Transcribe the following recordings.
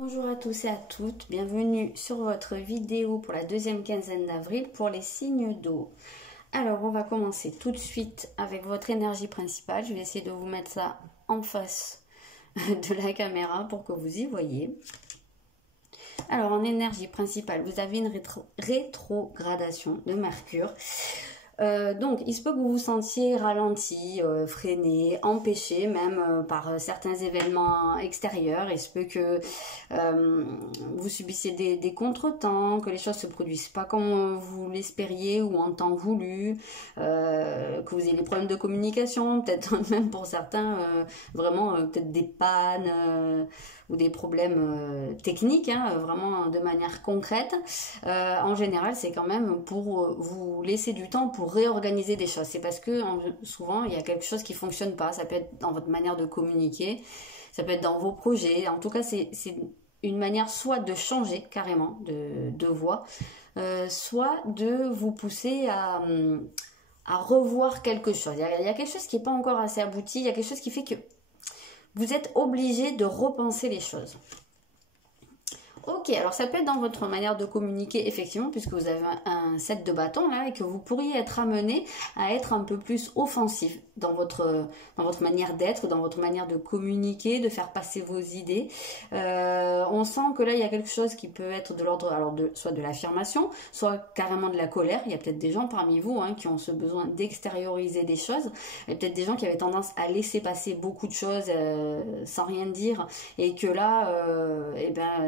Bonjour à tous et à toutes, bienvenue sur votre vidéo pour la deuxième quinzaine d'avril pour les signes d'eau. Alors on va commencer tout de suite avec votre énergie principale. Je vais essayer de vous mettre ça en face de la caméra pour que vous y voyez. Alors en énergie principale, vous avez une rétrogradation de Mercure. Donc, il se peut que vous vous sentiez ralenti, freiné, empêché même par certains événements extérieurs. Il se peut que vous subissiez des contretemps, que les choses ne se produisent pas comme vous l'espériez ou en temps voulu, que vous ayez des problèmes de communication, peut-être même pour certains, vraiment peut-être des pannes ou des problèmes techniques, hein, vraiment de manière concrète. En général, c'est quand même pour vous laisser du temps pour réorganiser des choses. C'est parce que souvent, il y a quelque chose qui ne fonctionne pas. Ça peut être dans votre manière de communiquer, ça peut être dans vos projets. En tout cas, c'est une manière soit de changer carrément de voie, soit de vous pousser à revoir quelque chose. Il y a quelque chose qui n'est pas encore assez abouti, il y a quelque chose qui fait que vous êtes obligé de repenser les choses. Ok, alors ça peut être dans votre manière de communiquer, effectivement, puisque vous avez un set de bâtons là et que vous pourriez être amené à être un peu plus offensif dans votre manière d'être, dans votre manière de communiquer, de faire passer vos idées. On sent que là, il y a quelque chose qui peut être de l'ordre, alors soit de l'affirmation, soit carrément de la colère. Il y a peut-être des gens parmi vous qui ont ce besoin d'extérioriser des choses. Il y a peut-être des gens qui avaient tendance à laisser passer beaucoup de choses sans rien dire et que là,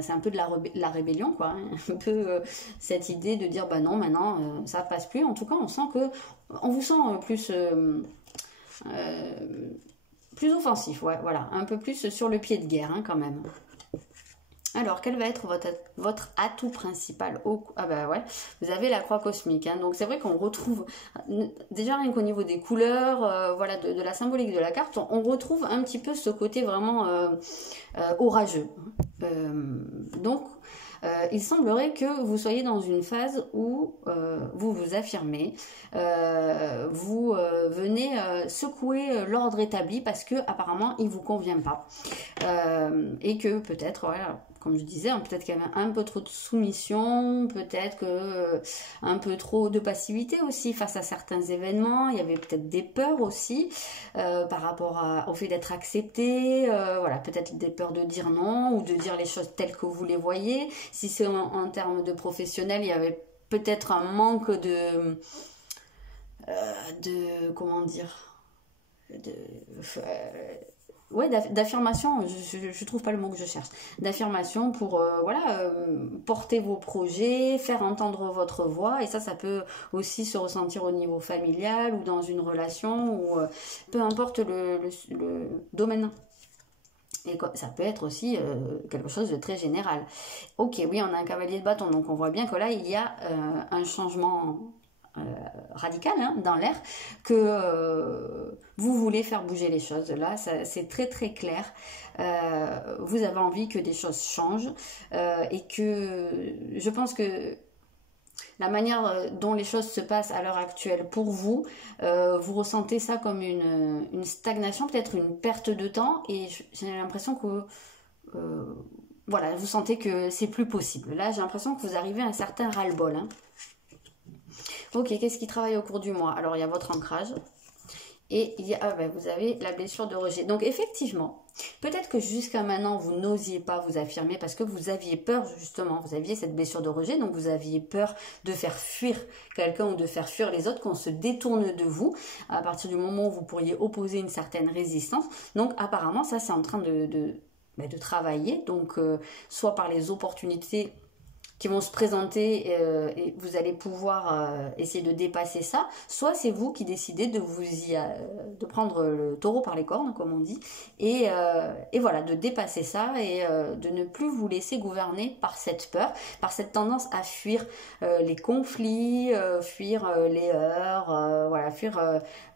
c'est un peu de la rébellion, quoi, hein. Un peu cette idée de dire bah non, maintenant ça passe plus. En tout cas, on sent que on vous sent plus offensif, ouais, voilà, un peu plus sur le pied de guerre, hein, quand même. Alors, quel va être votre atout principal? Ah bah ouais, vous avez la croix cosmique, hein. Donc c'est vrai qu'on retrouve, déjà rien qu'au niveau des couleurs, voilà, de la symbolique de la carte, on retrouve un petit peu ce côté vraiment orageux. Donc, il semblerait que vous soyez dans une phase où vous vous affirmez, vous venez secouer l'ordre établi parce que apparemment il vous convient pas, et que peut-être, voilà, comme je disais, peut-être qu'il y avait un peu trop de soumission, peut-être que un peu trop de passivité aussi face à certains événements. Il y avait peut-être des peurs aussi par rapport au fait d'être accepté, voilà, peut-être des peurs de dire non ou de dire les choses telles que vous les voyez. Si c'est en termes de professionnel, il y avait peut-être un manque de comment dire, ouais, d'affirmation, je trouve pas le mot que je cherche, d'affirmation pour voilà, porter vos projets, faire entendre votre voix, et ça peut aussi se ressentir au niveau familial ou dans une relation, ou peu importe le domaine. Et ça peut être aussi quelque chose de très général. Ok, oui, on a un cavalier de bâton, donc on voit bien que là, il y a un changement radical, hein, dans l'air, que vous voulez faire bouger les choses. Là, c'est très très clair. Vous avez envie que des choses changent, et que je pense que la manière dont les choses se passent à l'heure actuelle pour vous, vous ressentez ça comme une stagnation, peut-être une perte de temps, et j'ai l'impression que voilà, vous sentez que c'est plus possible. Là, j'ai l'impression que vous arrivez à un certain ras-le-bol, hein. Ok, qu'est-ce qui travaille au cours du mois? Alors, il y a votre ancrage et il y a, vous avez la blessure de rejet. Donc, effectivement, peut-être que jusqu'à maintenant, vous n'osiez pas vous affirmer parce que vous aviez peur, justement. Vous aviez cette blessure de rejet, donc vous aviez peur de faire fuir quelqu'un ou de faire fuir les autres, qu'on se détourne de vous à partir du moment où vous pourriez opposer une certaine résistance. Donc, apparemment, ça, c'est en train de travailler. Donc, soit par les opportunités qui vont se présenter, et vous allez pouvoir essayer de dépasser ça, soit c'est vous qui décidez de prendre le taureau par les cornes, comme on dit, et voilà, de dépasser ça et de ne plus vous laisser gouverner par cette peur, par cette tendance à fuir les conflits, fuir les heurts, voilà, fuir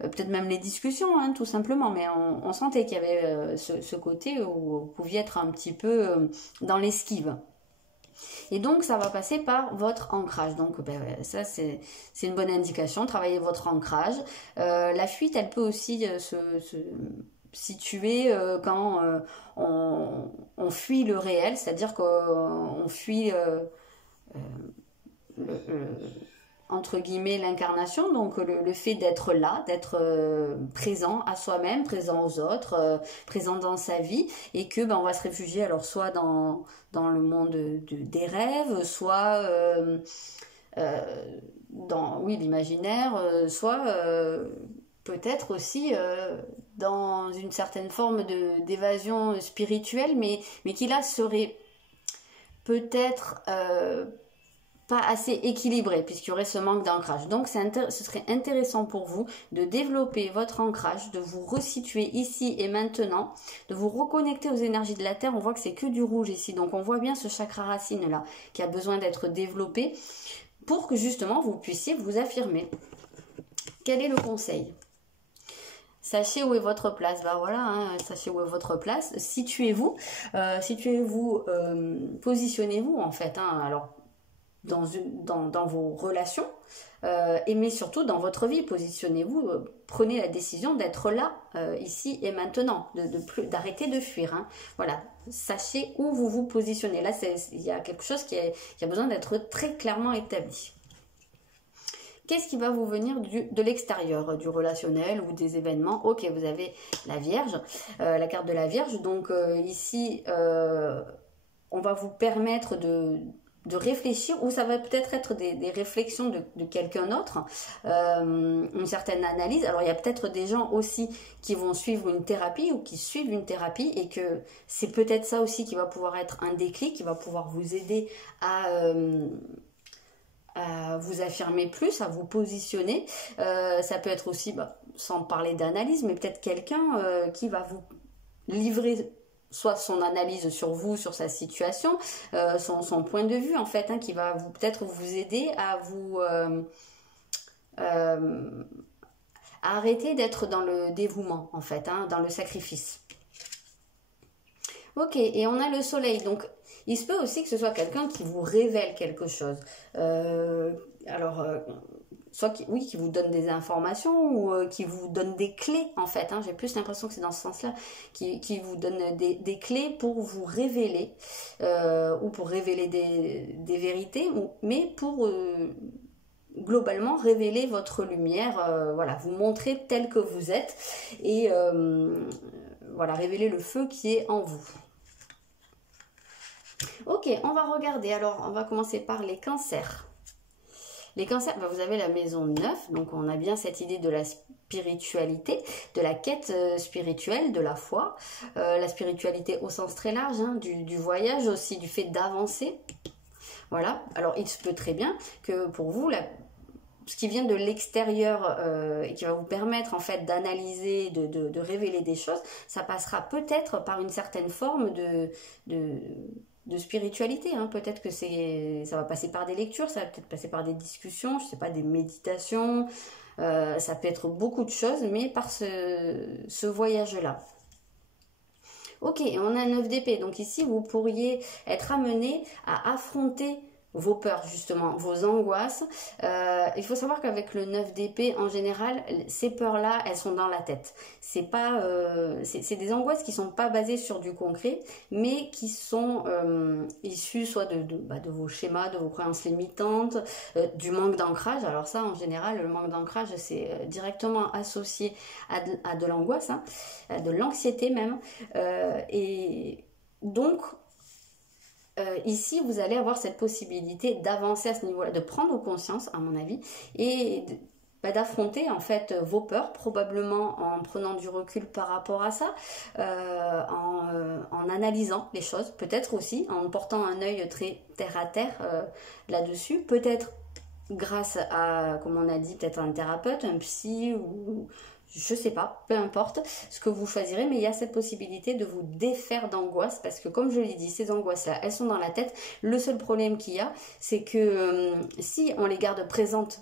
peut-être même les discussions, hein, tout simplement, mais on sentait qu'il y avait ce côté où vous pouviez être un petit peu dans l'esquive. Et donc, ça va passer par votre ancrage. Donc, ça, c'est une bonne indication. Travaillez votre ancrage. La fuite, elle peut aussi situé quand on fuit le réel, c'est-à-dire qu'on fuit entre guillemets l'incarnation, donc le fait d'être là, d'être présent à soi-même, présent aux autres, présent dans sa vie, et que on va se réfugier alors soit dans le monde des rêves, soit dans l'imaginaire, soit peut-être aussi dans une certaine forme d'évasion spirituelle, mais qui là serait peut-être pas assez équilibré, puisqu'il y aurait ce manque d'ancrage. Donc ce serait intéressant pour vous de développer votre ancrage, de vous resituer ici et maintenant, de vous reconnecter aux énergies de la Terre. On voit que c'est que du rouge ici, donc on voit bien ce chakra racine là qui a besoin d'être développé pour que justement vous puissiez vous affirmer. Quel est le conseil? Sachez où est votre place. Voilà, hein, sachez où est votre place. Situez-vous, positionnez-vous en fait. Hein. Alors dans vos relations, mais surtout dans votre vie, positionnez-vous, prenez la décision d'être là, ici et maintenant, d'arrêter de fuir. Hein. Voilà, sachez où vous vous positionnez. Là, il y a quelque chose qui a besoin d'être très clairement établi. Qu'est-ce qui va vous venir de l'extérieur, du relationnel ou des événements? Ok, vous avez la Vierge, la carte de la Vierge. Donc ici, on va vous permettre de réfléchir, ou ça va peut-être être des réflexions de quelqu'un d'autre, une certaine analyse. Alors il y a peut-être des gens aussi qui vont suivre une thérapie ou qui suivent une thérapie, et que c'est peut-être ça aussi qui va pouvoir être un déclic, qui va pouvoir vous aider à vous affirmer plus, à vous positionner. Ça peut être aussi, sans parler d'analyse, mais peut-être quelqu'un qui va vous livrer soit son analyse sur vous, sur sa situation, son point de vue en fait, hein, qui va peut-être vous aider à vous à arrêter d'être dans le dévouement en fait, hein, dans le sacrifice. Ok, et on a le soleil, donc il se peut aussi que ce soit quelqu'un qui vous révèle quelque chose. Soit qui vous donne des informations, ou qui vous donne des clés en fait. Hein, j'ai plus l'impression que c'est dans ce sens-là, qui vous donne des clés pour vous révéler, ou pour révéler des vérités, mais pour globalement révéler votre lumière, voilà, vous montrer tel que vous êtes, et voilà, révéler le feu qui est en vous. Ok, on va regarder. Alors, on va commencer par les cancers. Les cancers, vous avez la maison 9, donc on a bien cette idée de la spiritualité, de la quête spirituelle, de la foi. La spiritualité au sens très large, hein, du voyage aussi, du fait d'avancer. Voilà, alors il se peut très bien que pour vous, ce qui vient de l'extérieur et qui va vous permettre en fait d'analyser, de révéler des choses, ça passera peut-être par une certaine forme de spiritualité, hein. Peut-être que ça va passer par des lectures, ça va peut-être passer par des discussions, je sais pas, des méditations, ça peut être beaucoup de choses, mais par ce voyage-là. Ok, on a 9 d'épée, donc ici vous pourriez être amené à affronter vos peurs justement, vos angoisses. Il faut savoir qu'avec le 9 d'épée, en général, ces peurs-là, elles sont dans la tête. C'est pas, c'est des angoisses qui sont pas basées sur du concret, mais qui sont issues soit de vos schémas, de vos croyances limitantes, du manque d'ancrage. Alors ça, en général, le manque d'ancrage, c'est directement associé à de l'angoisse, hein, à de l'anxiété même. Et donc, ici, vous allez avoir cette possibilité d'avancer à ce niveau-là, de prendre conscience, à mon avis, et d'affronter en fait vos peurs, probablement en prenant du recul par rapport à ça, en analysant les choses, peut-être aussi en portant un œil très terre à terre là-dessus, peut-être grâce à, comme on a dit, peut-être un thérapeute, un psy, ou je sais pas, peu importe ce que vous choisirez, mais il y a cette possibilité de vous défaire d'angoisse, parce que comme je l'ai dit, ces angoisses-là, elles sont dans la tête. Le seul problème qu'il y a, c'est que si on les garde présentes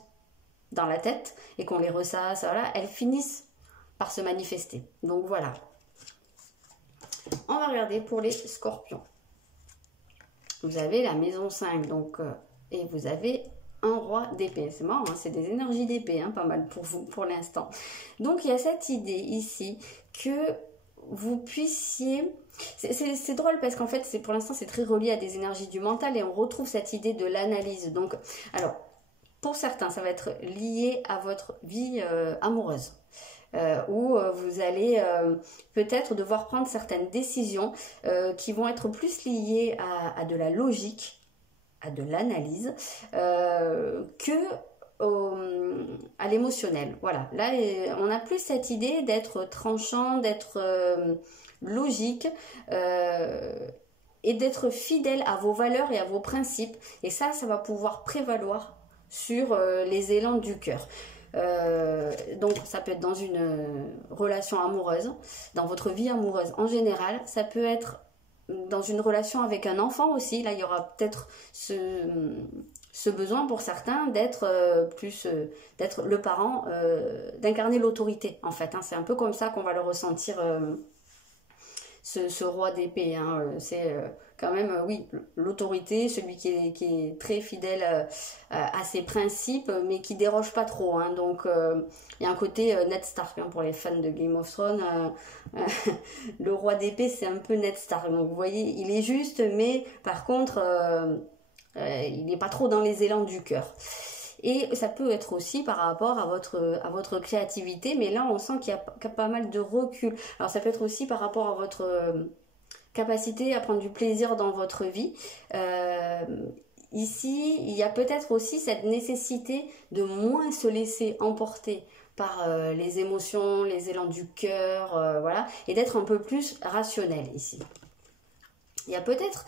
dans la tête et qu'on les ressasse, voilà, elles finissent par se manifester. Donc voilà. On va regarder pour les scorpions. Vous avez la maison 5, donc, et vous avez un roi d'épée. C'est marrant, hein, c'est des énergies d'épée, hein, pas mal pour vous pour l'instant. Donc il y a cette idée ici que vous puissiez... C'est drôle parce qu'en fait, pour l'instant, c'est très relié à des énergies du mental et on retrouve cette idée de l'analyse. Donc, alors, pour certains, ça va être lié à votre vie amoureuse. Où vous allez peut-être devoir prendre certaines décisions qui vont être plus liées à de la logique, à de l'analyse, que à l'émotionnel. Voilà, là on a plus cette idée d'être tranchant, d'être logique et d'être fidèle à vos valeurs et à vos principes. Et ça va pouvoir prévaloir sur les élans du cœur. Donc ça peut être dans une relation amoureuse, dans votre vie amoureuse en général, ça peut être dans une relation avec un enfant aussi. Là il y aura peut-être ce besoin pour certains d'être d'être le parent, d'incarner l'autorité en fait, hein. C'est un peu comme ça qu'on va le ressentir, ce roi d'épée, hein. C'est quand même, oui, l'autorité, celui qui est très fidèle à ses principes, mais qui déroge pas trop, hein. Donc il y a un côté Ned Stark, hein, pour les fans de Game of Thrones. Le roi d'épée, c'est un peu Ned Stark. Donc vous voyez, il est juste, mais par contre, il n'est pas trop dans les élans du cœur. Et ça peut être aussi par rapport à votre créativité, mais là on sent qu'il y a pas mal de recul. Alors ça peut être aussi par rapport à votre capacité à prendre du plaisir dans votre vie. Ici, il y a peut-être aussi cette nécessité de moins se laisser emporter par les émotions, les élans du cœur, voilà, et d'être un peu plus rationnel ici. Il y a peut-être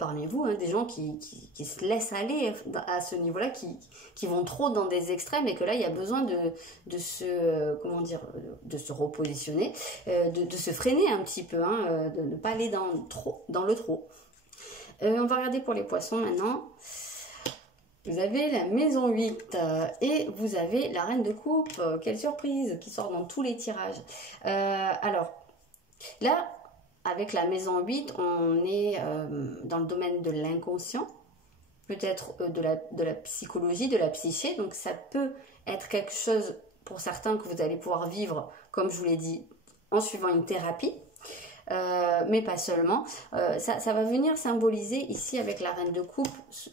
parmi vous, hein, des gens qui se laissent aller à ce niveau-là, qui vont trop dans des extrêmes, et que là il y a besoin de se comment dire, de se repositionner, de se freiner un petit peu, hein, de ne pas aller dans le trop. On va regarder pour les poissons maintenant. Vous avez la maison 8 et vous avez la reine de coupe. Quelle surprise, qui sort dans tous les tirages. Alors là, avec la maison 8, on est dans le domaine de l'inconscient, peut-être de la psychologie, de la psyché. Donc ça peut être quelque chose pour certains que vous allez pouvoir vivre, comme je vous l'ai dit, en suivant une thérapie. Mais pas seulement. Ça va venir symboliser ici avec la reine de coupe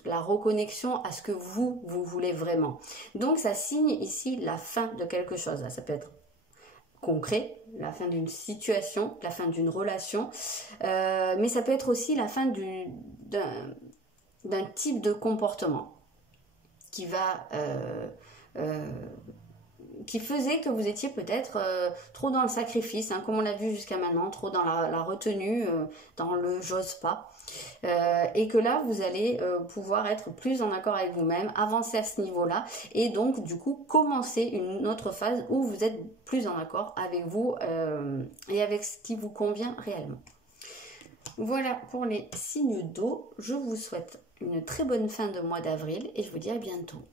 la reconnexion à ce que vous voulez vraiment. Donc ça signe ici la fin de quelque chose. Ça peut être concret, la fin d'une situation, la fin d'une relation, mais ça peut être aussi la fin d'un type de comportement qui va qui faisait que vous étiez peut-être trop dans le sacrifice, hein, comme on l'a vu jusqu'à maintenant, trop dans la retenue, dans le j'ose pas, et que là vous allez pouvoir être plus en accord avec vous-même, avancer à ce niveau-là, et donc du coup commencer une autre phase où vous êtes plus en accord avec vous et avec ce qui vous convient réellement. Voilà pour les signes d'eau. Je vous souhaite une très bonne fin de mois d'avril et je vous dis à bientôt.